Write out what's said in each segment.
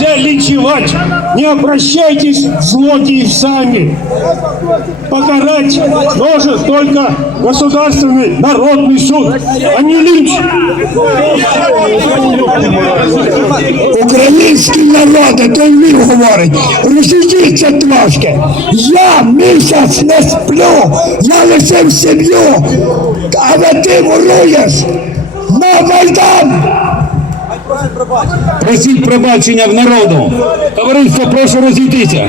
нельзя линчевать. Не обращайтесь, злодеи, сами. Покарать может только государственный народный суд, а не линч. Український народ, то й він говорить, розійдіться трошки. Я місяць не сплю, я лишив сім'ю, але ти воруєш на Майдан. Просіть пробачення в народу. Товариство, прошу розійтися.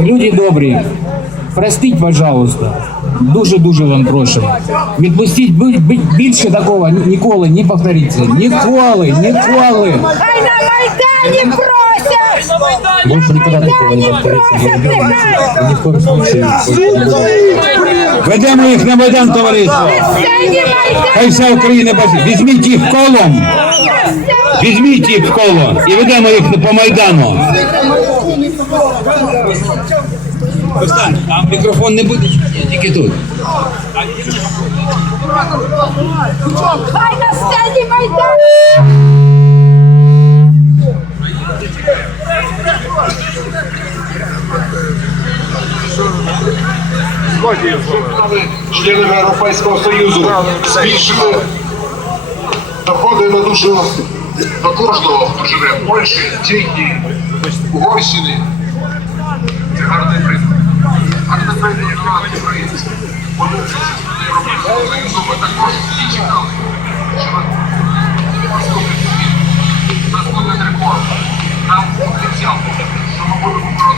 Люди добрі, простіть, пожалуйста. Дуже дуже вам прошу. Відпустіть більше такого ніколи не повторіться. Ніколи, ніколи. Хай на майдані просять! Больше никогда такого не повторится. Ведемо їх на майдан, товариство. Хай вся Україна бачить. Візьміть їх колом. Візьміть їх в коло і ведемо їх по майдану. Остань, а мікрофон не буде, тільки тут. Хай нас членами Європейського Союзу збільшили доходи на душу до кожного, хто живе в Польщі, Чехії, Угорщині. Це гарний приклад. А тепер, як на Україні, вони Європейського Союзу ми також всі чекали.